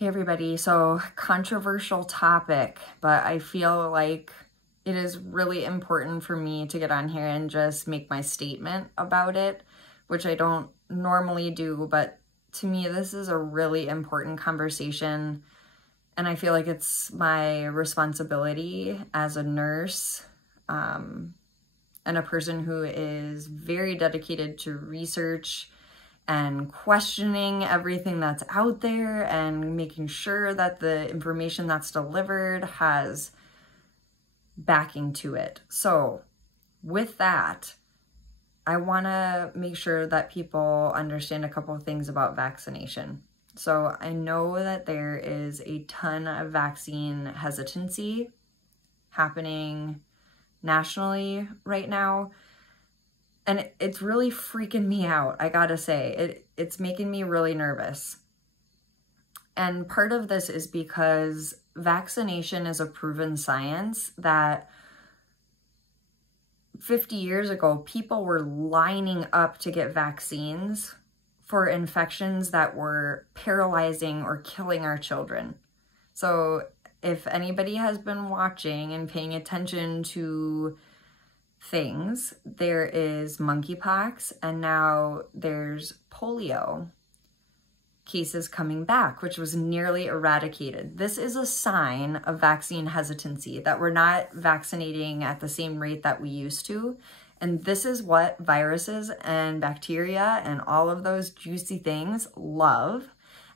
Hey everybody, so controversial topic, but I feel like it is really important for me to get on here and just make my statement about it, which I don't normally do, but to me this is a really important conversation, and I feel like it's my responsibility as a nurse and a person who is very dedicated to research and questioning everything that's out there and making sure that the information that's delivered has backing to it. So with that, I want to make sure that people understand a couple of things about vaccination. So I know that there is a ton of vaccine hesitancy happening nationally right now. And it's really freaking me out, I gotta say. It's making me really nervous. And part of this is because vaccination is a proven science that 50 years ago, people were lining up to get vaccines for infections that were paralyzing or killing our children. So if anybody has been watching and paying attention to things, there is monkeypox, and now there's polio cases coming back, which was nearly eradicated. This is a sign of vaccine hesitancy, that we're not vaccinating at the same rate that we used to. And this is what viruses and bacteria and all of those juicy things love.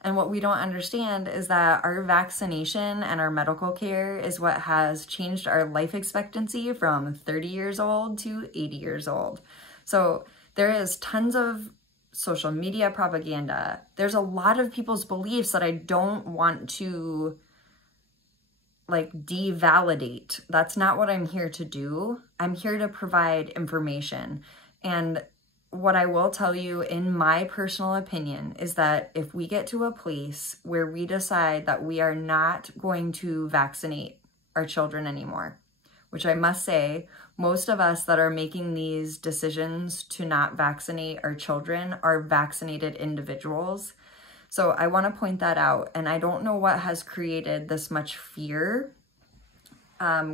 And what we don't understand is that our vaccination and our medical care is what has changed our life expectancy from 30 years old to 80 years old. So there is tons of social media propaganda. There's a lot of people's beliefs that I don't want to devalidate. That's not what I'm here to do. I'm here to provide information. And what I will tell you, in my personal opinion, is that if we get to a place where we decide that we are not going to vaccinate our children anymore, which I must say, most of us that are making these decisions to not vaccinate our children are vaccinated individuals. So I want to point that out. And I don't know what has created this much fear.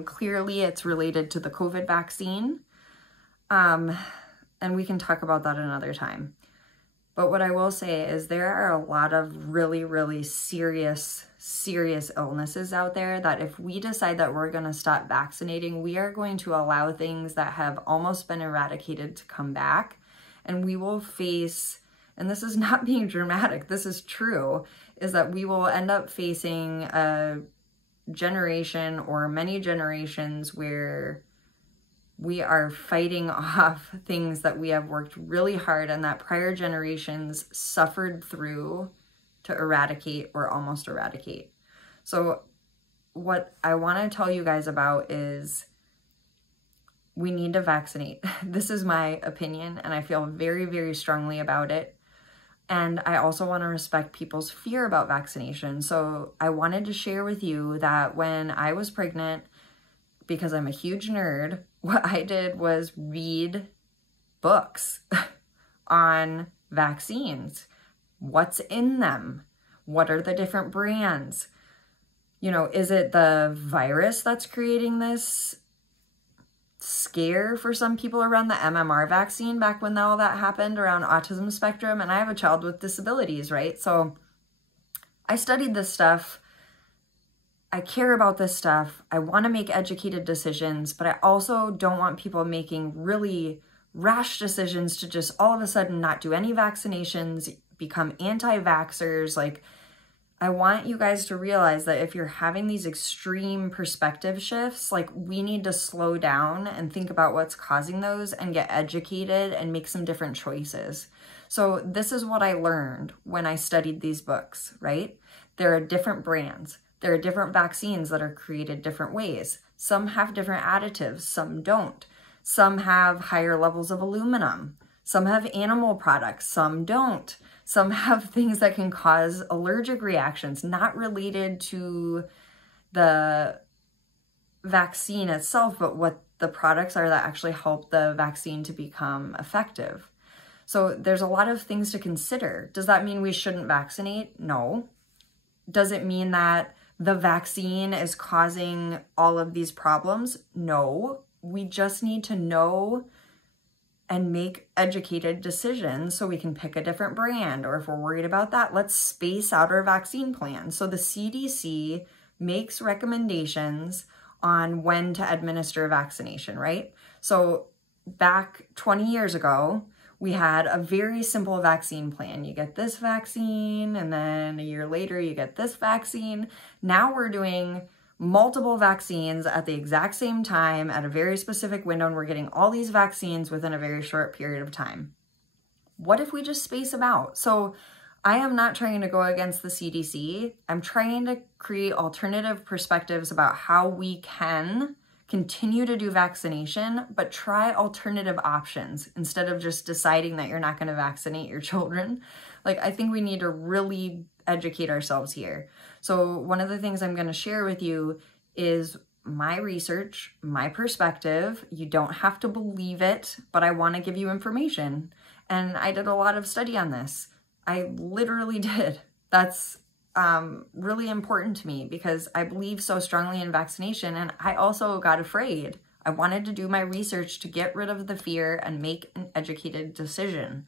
Clearly, it's related to the COVID vaccine. And we can talk about that another time. But what I will say is there are a lot of really, really serious illnesses out there that if we decide that we're going to stop vaccinating, we are going to allow things that have almost been eradicated to come back. And we will face, and this is not being dramatic, this is true, is that we will end up facing a generation or many generations where we are fighting off things that we have worked really hard and that prior generations suffered through to eradicate or almost eradicate. So what I want to tell you guys about is we need to vaccinate. This is my opinion, and I feel very, very strongly about it. And I also want to respect people's fear about vaccination. So I wanted to share with you that when I was pregnant, because I'm a huge nerd, what I did was read books on vaccines. What's in them? What are the different brands? You know, is it the virus that's creating this scare for some people around the MMR vaccine back when all that happened around autism spectrum? And I have a child with disabilities, right? So I studied this stuff. I care about this stuff. I want to make educated decisions, but I also don't want people making really rash decisions to just all of a sudden not do any vaccinations, become anti-vaxxers. Like, I want you guys to realize that if you're having these extreme perspective shifts, like, we need to slow down and think about what's causing those and get educated and make some different choices. So this is what I learned when I studied these books, right? There are different brands. There are different vaccines that are created different ways. Some have different additives, some don't. Some have higher levels of aluminum. Some have animal products, some don't. Some have things that can cause allergic reactions, not related to the vaccine itself, but what the products are that actually help the vaccine to become effective. So there's a lot of things to consider. Does that mean we shouldn't vaccinate? No. Does it mean that the vaccine is causing all of these problems? No, we just need to know and make educated decisions so we can pick a different brand. Or if we're worried about that, let's space out our vaccine plan. So the CDC makes recommendations on when to administer vaccination, right? So back 20 years ago, we had a very simple vaccine plan. You get this vaccine, and then a year later you get this vaccine. Now we're doing multiple vaccines at the exact same time at a very specific window, and we're getting all these vaccines within a very short period of time. What if we just space them out? So I am not trying to go against the CDC. I'm trying to create alternative perspectives about how we can continue to do vaccination, but try alternative options instead of just deciding that you're not going to vaccinate your children. Like, I think we need to really educate ourselves here. So one of the things I'm going to share with you is my research, my perspective. You don't have to believe it, but I want to give you information. And I did a lot of study on this. I literally did. That's really important to me because I believe so strongly in vaccination, and I also got afraid. I wanted to do my research to get rid of the fear and make an educated decision.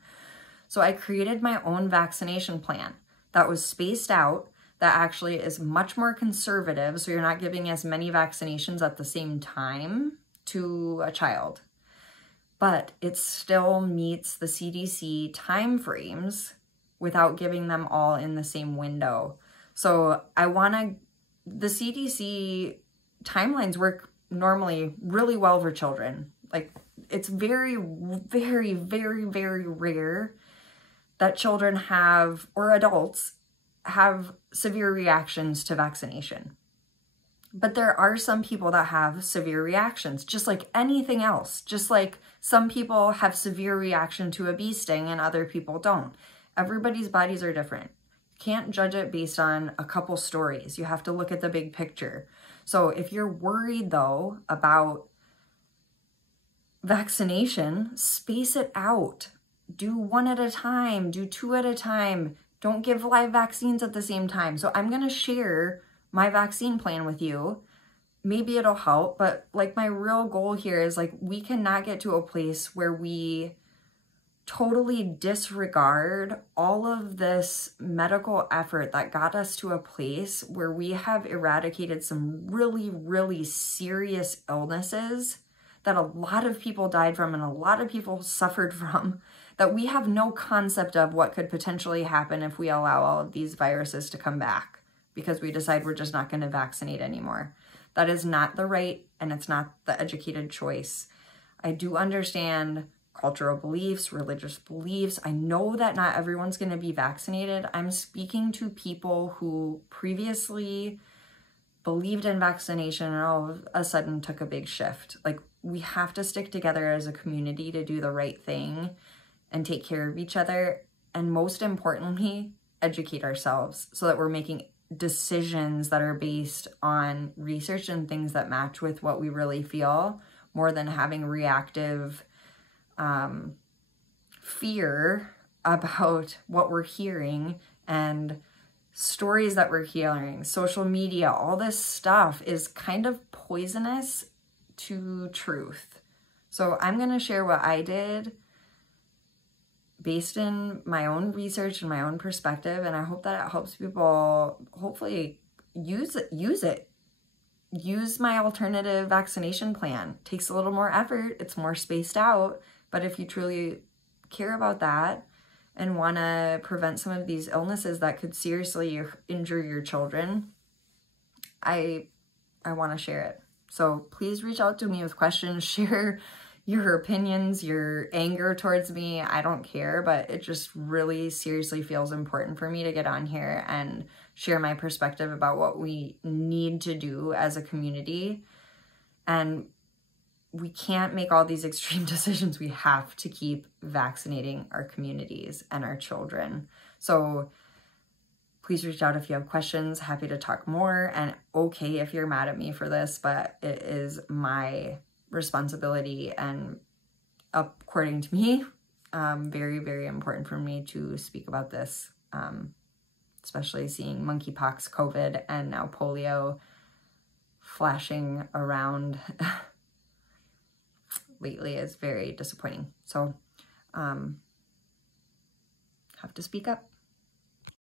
So I created my own vaccination plan that was spaced out, that actually is much more conservative, so you're not giving as many vaccinations at the same time to a child. But it still meets the CDC timeframes without giving them all in the same window. So the CDC timelines work normally really well for children. Like, it's very, very, very, very rare that children have, or adults have, severe reactions to vaccination. But there are some people that have severe reactions, just like anything else. Just like some people have severe reaction to a bee sting and other people don't. Everybody's bodies are different. You can't judge it based on a couple stories. You have to look at the big picture. So if you're worried though about vaccination, space it out. Do one at a time, do two at a time. Don't give live vaccines at the same time. So I'm gonna share my vaccine plan with you. Maybe it'll help, but like my real goal here is like, we cannot get to a place where we totally disregard all of this medical effort that got us to a place where we have eradicated some really, really serious illnesses that a lot of people died from and a lot of people suffered from, that we have no concept of what could potentially happen if we allow all of these viruses to come back because we decide we're just not going to vaccinate anymore. That is not the right, and it's not the educated choice. I do understand cultural beliefs, religious beliefs. I know that not everyone's going to be vaccinated. I'm speaking to people who previously believed in vaccination and all of a sudden took a big shift. Like, we have to stick together as a community to do the right thing and take care of each other. And most importantly, educate ourselves so that we're making decisions that are based on research and things that match with what we really feel, more than having reactive fear about what we're hearing and stories that we're hearing. Social media, all this stuff is kind of poisonous to truth. So I'm going to share what I did based in my own research and my own perspective, and I hope that it helps people hopefully use it. Use my alternative vaccination plan. It takes a little more effort, it's more spaced out, but if you truly care about that and want to prevent some of these illnesses that could seriously injure your children, I want to share it. So please reach out to me with questions, share your opinions, your anger towards me. I don't care, but it just really seriously feels important for me to get on here and share my perspective about what we need to do as a community. And we can't make all these extreme decisions. We have to keep vaccinating our communities and our children. So please reach out if you have questions. Happy to talk more. And okay if you're mad at me for this, but it is my responsibility and, according to me, very, very important for me to speak about this. especially seeing monkeypox, COVID, and now polio flashing around lately is very disappointing. So have to speak up.